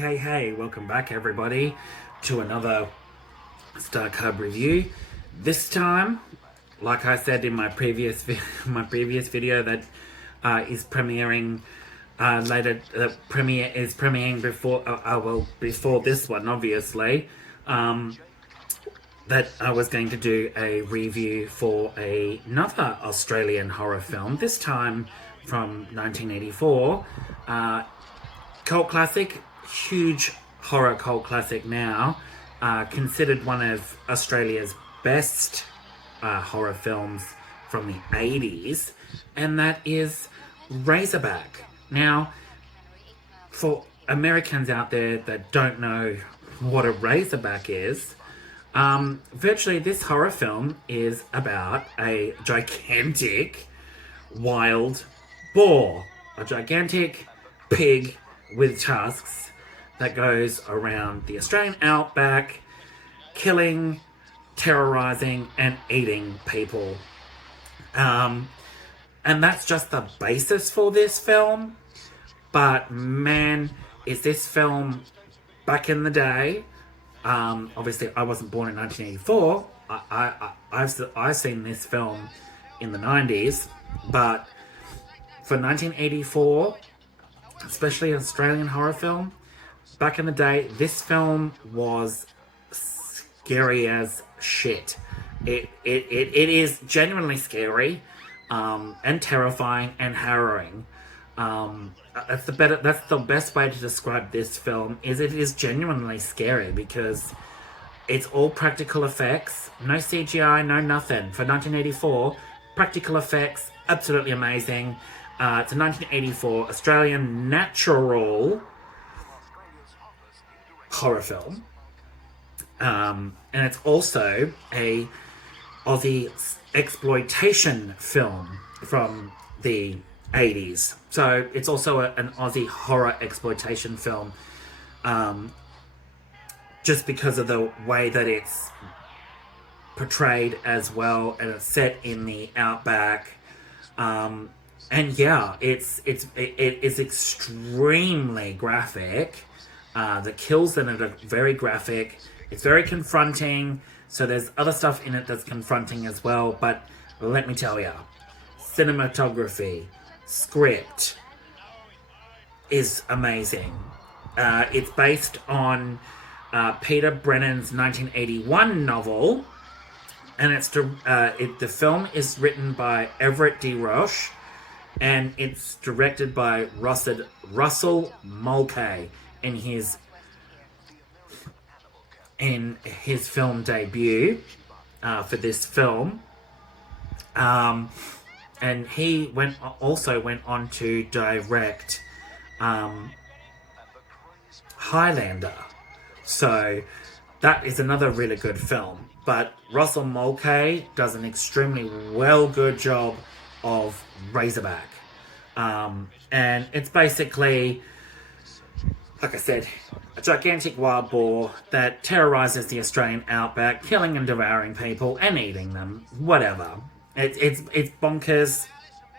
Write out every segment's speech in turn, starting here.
Hey, welcome back everybody to another Star Cub review. This time, like I said in my previous video that is premiering later, premiere is premiering before this one, obviously, that I was going to do a review for another Australian horror film, this time from 1984. Cult classic, huge horror cult classic now, considered one of Australia's best horror films from the 80s, and that is Razorback. Now, for Americans out there that don't know what a Razorback is, virtually this horror film is about a gigantic wild boar, a gigantic pig with tusks that goes around the Australian Outback, killing, terrorizing, and eating people. And that's just the basis for this film. But man, is this film back in the day? Obviously, I wasn't born in 1984. I've seen this film in the 90s, but for 1984, especially an Australian horror film, back in the day, this film was scary as shit. It is genuinely scary, and terrifying and harrowing. That's the best way to describe this film. It is genuinely scary because it's all practical effects, no CGI, no nothing. For 1984, practical effects, absolutely amazing. It's a 1984 Australian natural horror film. And it's also a Aussie exploitation film from the 80s. So it's also an Aussie horror exploitation film, just because of the way that it's portrayed as well, and it's set in the Outback. And yeah, it is extremely graphic. The kills in it are very graphic. It's very confronting. So there's other stuff in it that's confronting as well. But let me tell you, cinematography, script is amazing. It's based on Peter Brennan's 1981 novel, and the film is written by Everett D. Roche. And it's directed by Russell Mulcahy in his film debut for this film. And he also went on to direct Highlander. So that is another really good film. But Russell Mulcahy does an extremely good job of Razorback. And it's basically, like I said, a gigantic wild boar that terrorizes the Australian Outback, killing and devouring people and eating them. Whatever. It's bonkers,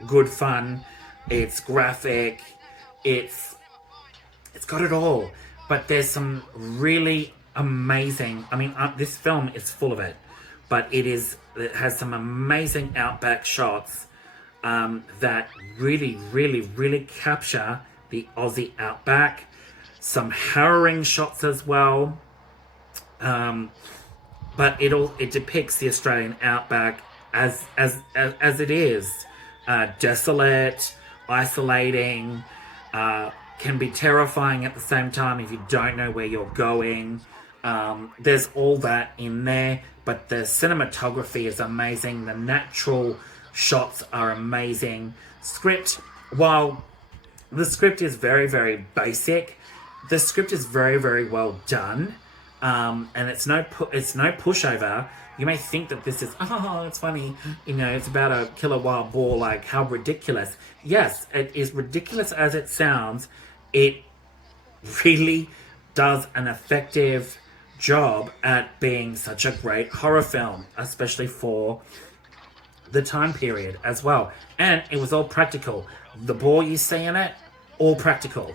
good fun, it's graphic, it's got it all. But there's some really amazing, this film is full of it, but it has some amazing Outback shots that really capture the Aussie Outback. Some harrowing shots as well, but it depicts the Australian Outback as it is, desolate, isolating, can be terrifying at the same time if you don't know where you're going. There's all that in there, but the cinematography is amazing. The natural shots are amazing. Script, while the script is very basic, the script is very well done, and it's no pushover. You may think that this is, it's funny, it's about a killer wild boar, like how ridiculous. Yes, it is ridiculous as it sounds. It really does an effective job at being such a great horror film, especially for the time period as well. And it was all practical. The boar you see in it, all practical.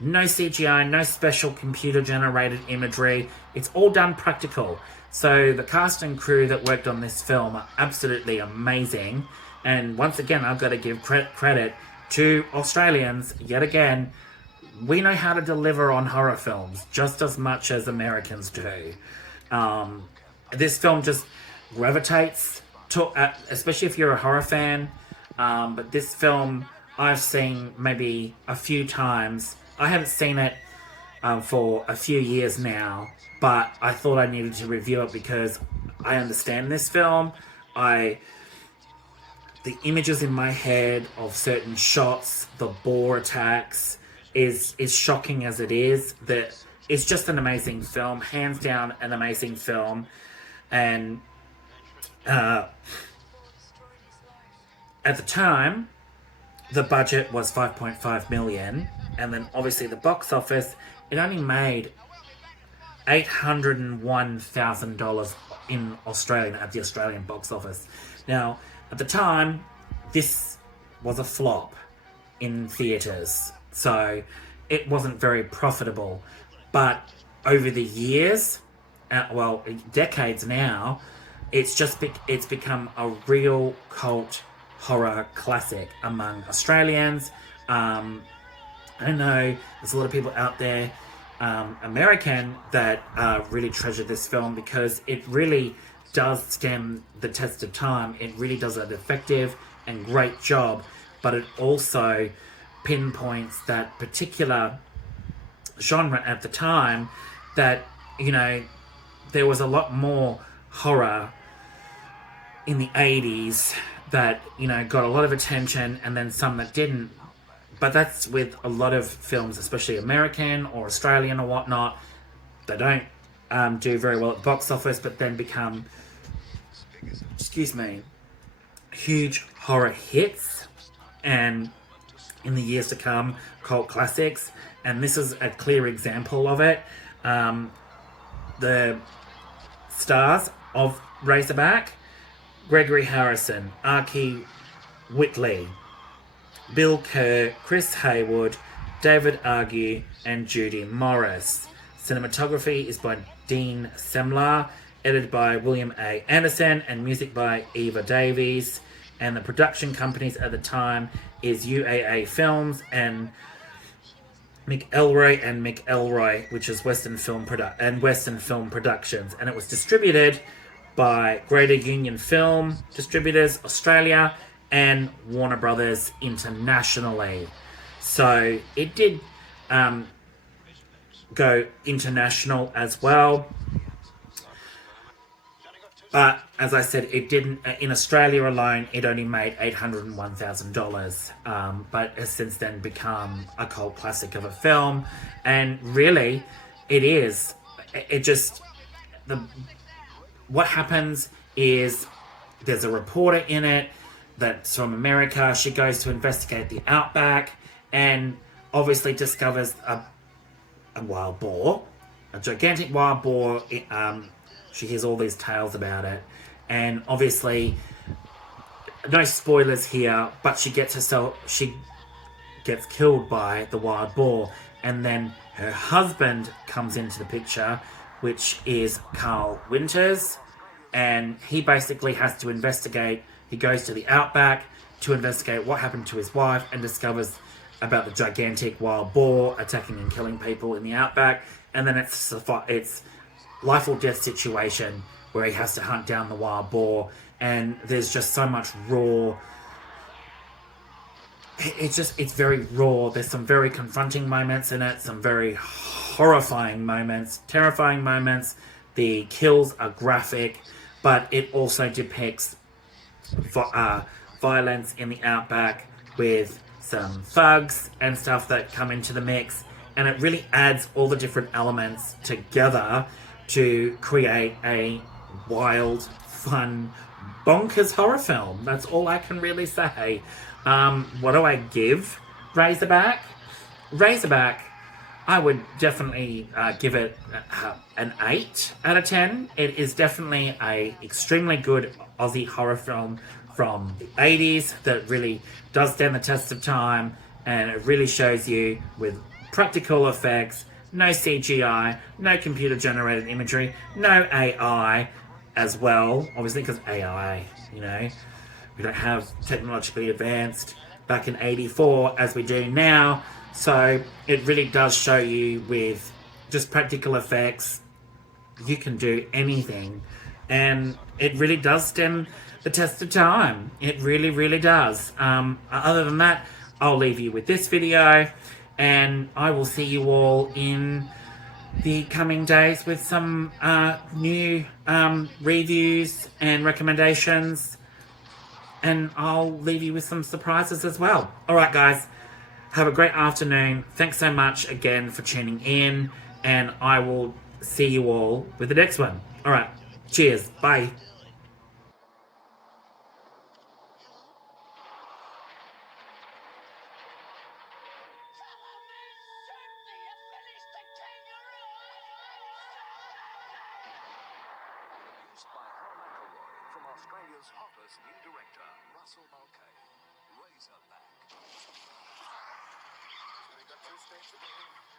No CGI, no special computer generated imagery. It's all done practical. So the cast and crew that worked on this film are absolutely amazing. And once again, I've got to give credit to Australians yet again. We know how to deliver on horror films just as much as Americans do. This film just gravitates to, especially if you're a horror fan. But this film I've seen maybe a few times. I haven't seen it for a few years now, but I thought I needed to review it because I understand this film. The images in my head of certain shots, the boar attacks, is shocking as it is. That it's just an amazing film, hands down, an amazing film, and at the time, the budget was 5.5 million, and then obviously the box office, it only made $801,000 in Australia at the Australian box office. Now, at the time, this was a flop in theatres, so it wasn't very profitable. But over the years, decades now, it's become a real cult horror classic among Australians. I know there's a lot of people out there, American, that really treasure this film because it really does stand the test of time. It really does an effective and great job, but it also pinpoints that particular genre at the time that, you know, there was a lot more horror in the 80s that, you know, got a lot of attention and then some that didn't. But that's with a lot of films, especially American or Australian or whatnot. They don't do very well at the box office, but then become, huge horror hits. And in the years to come, cult classics. And this is a clear example of it. The stars of Razorback: Gregory Harrison, Archie Whitley, Bill Kerr, Chris Haywood, David Argue, and Judy Morris. Cinematography is by Dean Semler, edited by William A. Anderson, and music by Eva Davies. And the production companies at the time is UAA Films and McElroy, which is Western Film Productions. And it was distributed by Greater Union Film Distributors Australia and Warner Brothers internationally. So it did go international as well. But as I said, it didn't. In Australia alone, it only made $801,000. But has since then become a cult classic of a film, and really, it is. What happens is there's a reporter in it that's from America. She goes to investigate the Outback, and obviously discovers a wild boar, a gigantic wild boar. She hears all these tales about it, and obviously, no spoilers here, but she gets killed by the wild boar, and then her husband comes into the picture, which is Carl Winters, and he basically has to investigate. He goes to the Outback to investigate what happened to his wife and discovers about the gigantic wild boar attacking and killing people in the Outback, and then it's life or death situation where he has to hunt down the wild boar, and there's just so much raw. It's very raw. There's some very confronting moments in it, some very horrifying moments, terrifying moments. The kills are graphic, but it also depicts violence in the Outback with some thugs and stuff that come into the mix, and it really adds all the different elements together to create a wild, fun, bonkers horror film. That's all I can really say. What do I give Razorback? Razorback, I would definitely give it an 8 out of 10. It is definitely a extremely good Aussie horror film from the 80s that really does stand the test of time, and it really shows you with practical effects, no CGI, no computer generated imagery, no AI as well, obviously, because AI, you know, we don't have technologically advanced back in 84 as we do now. So it really does show you with just practical effects, you can do anything. And it really does stand the test of time. It really, really does. Other than that, I'll leave you with this video, and I will see you all in the coming days with some new reviews and recommendations, and I'll leave you with some surprises as well. All right, guys, have a great afternoon. Thanks so much again for tuning in, and I will see you all with the next one. All right, cheers. Bye. By Highlander from Australia's hottest new director, Russell Mulcahy. Razorback. So we got 2 states again.